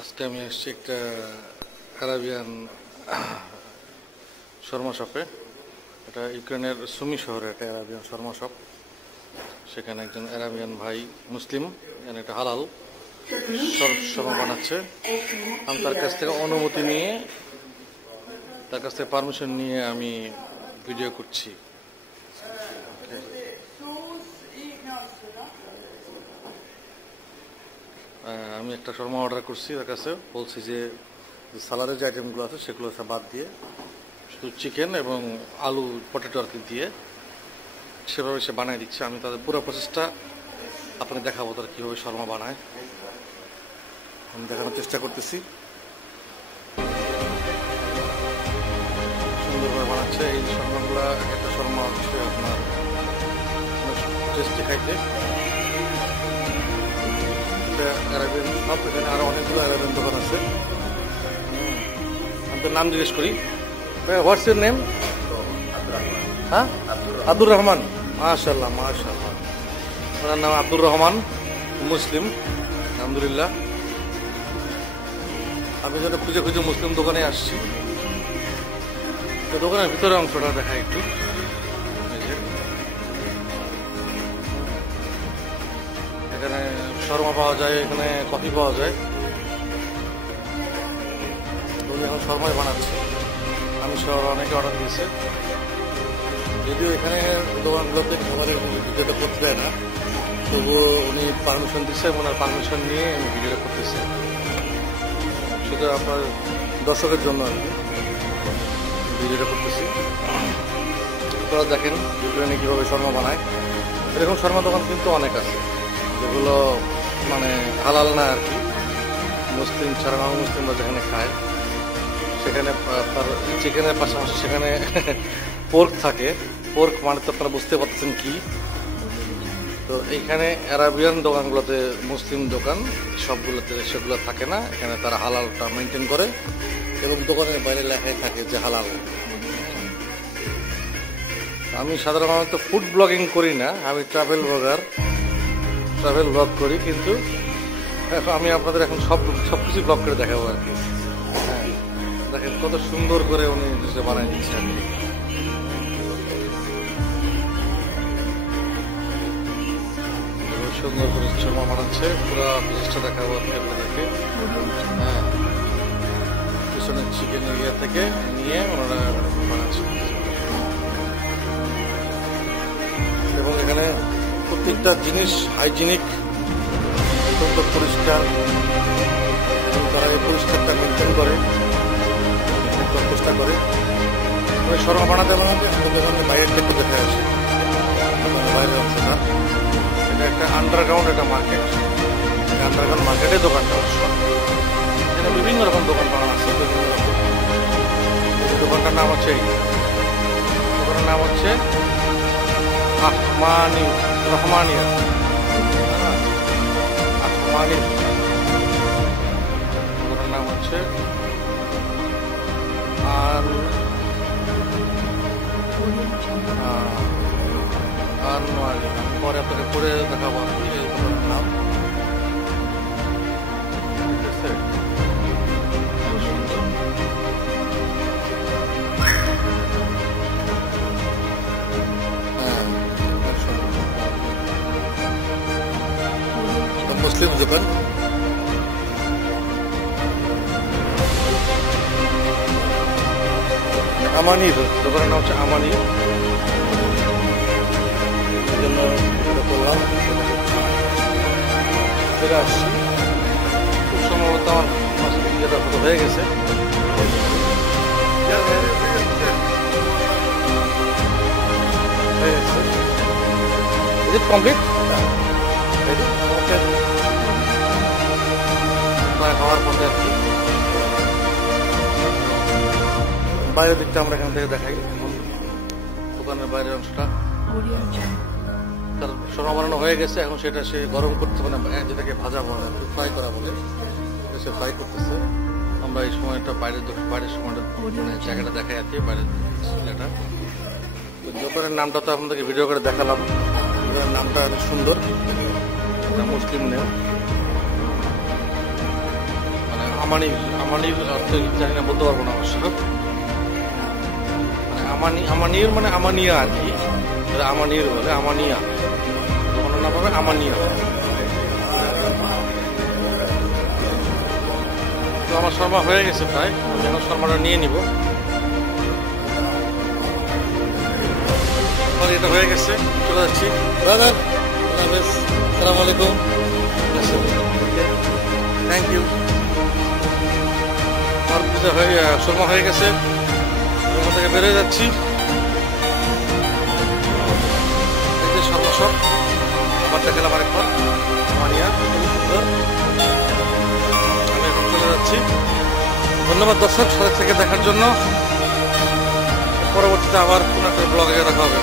আজকে আমি এসেছি একটা আরাবিয়ান শর্মা শপে। এটা ইউক্রেনের সুমি শহরে একটা আরাবিয়ান শর্মা শপ। সেখানে একজন আরাবিয়ান ভাই মুসলিম, এখানে একটা হালাল শর্মা বানাচ্ছে। আমি তার কাছ থেকে অনুমতি নিয়ে, তার কাছ থেকে পারমিশন নিয়ে আমি ভিডিও করছি। আমি একটা শর্মা অর্ডার করছি, তার কাছে বলছি যে সালাদের যে আইটেমগুলো আছে সেগুলো বাদ দিয়ে শুধু চিকেন এবং আলু পটেটো আর কি দিয়ে সেভাবে সে বানিয়ে দিচ্ছে। আমি তাদের পুরো প্রসেসটা আপনাকে দেখাবো, তারা কীভাবে শর্মা বানায় আমি দেখানোর চেষ্টা করতেছি। সুন্দরভাবে বানাচ্ছে এই শর্মাগুলো। একটা শর্মা হচ্ছে আপনার টেস্টি খাইতে। আরাবিয়ান শপ, এখানে আরো অনেকগুলো আরাবিয়ান দোকান আছে। আমি তোর নাম জিজ্ঞেস করি, হোয়াটস ইউর নেম? হ্যাঁ, আব্দুর রহমান। মাশাআল্লাহ মাশাআল্লাহ, ওনার নাম আব্দুর রহমান, মুসলিম। আলহামদুলিল্লাহ, আমি যেন খুঁজে খুঁজে মুসলিম দোকানে আসছি। তো দোকানের ভিতরে অংশটা দেখাই একটু। এখানে শর্মা পাওয়া যায়, এখানে কফি পাওয়া যায়। উনি এখন শর্মাই বানাচ্ছে। আমি শহর অনেকে অর্ডার দিয়েছে, যদিও এখানে দোকানগুলোতে খাবারের ভিডিওটা করতে দেয় না, তবুও উনি পারমিশন দিচ্ছে। ওনার পারমিশন নিয়ে আমি ভিডিওটা করতেছি, শুধু আপনার দর্শকের জন্য আর কি ভিডিওটা করতেছি। আপনারা দেখেন ইউক্রেনে কীভাবে শর্মা বানায়। এরকম শর্মা দোকান কিন্তু অনেক আছে, যেগুলো মানে হালাল না আর কি, মুসলিম ছাড়া নন মুসলিমরা যেখানে খায়। সেখানে আপনার চিকেনের পাশাপাশি সেখানে পোর্ক থাকে। পোর্ক মানে তো আপনারা বুঝতে পারছেন কি। তো এইখানে আরাবিয়ান দোকানগুলোতে, মুসলিম দোকান সবগুলোতে সেগুলো থাকে না। এখানে তারা হালালটা মেনটেন করে এবং দোকানের বাইরে লেখাই থাকে যে হালাল। আমি সাধারণত ফুড ব্লগিং করি না, আমি ট্রাভেল ব্লগ করি, কিন্তু আমি আপনাদের এখন সবকিছু ব্লগ করে দেখাবো আর কি। হ্যাঁ, দেখেন কত সুন্দর করে উনি জিনিসটা বানাই দিচ্ছে আর কি। সুন্দর করে শর্মা বানাচ্ছে, পুরো জিনিসটা দেখাবো আর কি আপনাদেরকে। হ্যাঁ, পিছনে চিকেন এরিয়া থেকে নিয়ে ওনারা বানাচ্ছে এবং এখানে প্রত্যেকটা জিনিস হাইজিনিক, অত্যন্ত পরিষ্কার, এবং তারা এই পরিষ্কারটা মেনটেন করে, চেষ্টা করে। মানে শর্মা বানাতে বানাতে দোকানের বাইরের থেকে দেখা আসে, দোকানের বাইরের অংশটা। এটা একটা আন্ডারগ্রাউন্ড একটা মার্কেট, আন্ডারগ্রাউন্ড মার্কেটে দোকানটা অবশ্য। এখানে বিভিন্ন রকম দোকান বানানো আছে। এই দোকানটার নাম হচ্ছে, দোকানের নাম হচ্ছে রহমানিয়া। ওনার নাম হচ্ছে আনওয়ারি। পরে আপনাকে পড়ে দেখাবো আর কি এই দোকানের নাম। ঠিক আছে, মুসলিম দোকান। আমানির দোকানের নাম হচ্ছে আমানির। এই জন্য বললাম ফিরে আসছি। খুব সম্ভবত আমার ইয়েটা হয়ে গেছে। কমপ্লিট খাওয়ার পথে আর কি। বাইরের দিকটা আমরা এখান থেকে দেখাই। দোকানের বাইরের অংশটা তার শর্মা বানানো হয়ে গেছে। এখন সেটা সে গরম করতে, মানে যেটাকে ভাজা বলে, ফ্রাই করা বলে, সে ফ্রাই করতেছে। আমরা এই সময়টা বাইরের সময়টা মানে জায়গাটা দেখাই আর কি, বাইরের জায়গাটা। তো দোকানের নামটা তো আপনাদেরকে ভিডিও করে দেখালাম। দোকানের নামটা অনেক সুন্দর, মুসলিম নেম, মানে আমানি আমানির অর্থ জানি না, বলতে পারবো না অবশ্য। আমানির মানে আমানিয়া আর কি, আমানির বলে আমানিয়া, দোকানের নাম হবে আমানিয়া। তো আমার শর্মা হয়ে গেছে প্রায়, আমি এখন শর্মাটা নিয়ে নিব। এটা হয়ে গেছে, চলে যাচ্ছি। ব্রাদার, আসসালামু আলাইকুম, থ্যাংক ইউ। আমার পিজা শর্মা হয়ে গেছে, ওখান থেকে বেরোয় যাচ্ছি। এই যে শর্মা শপ, আবার দেখালাম আরেকবার আমানিয়া, খুবই সুন্দর। আমি এখন চলে যাচ্ছি। ধন্যবাদ দর্শক সাথে থেকে দেখার জন্য। পরবর্তীতে আবার কোনো একটা ব্লগে দেখা হবে।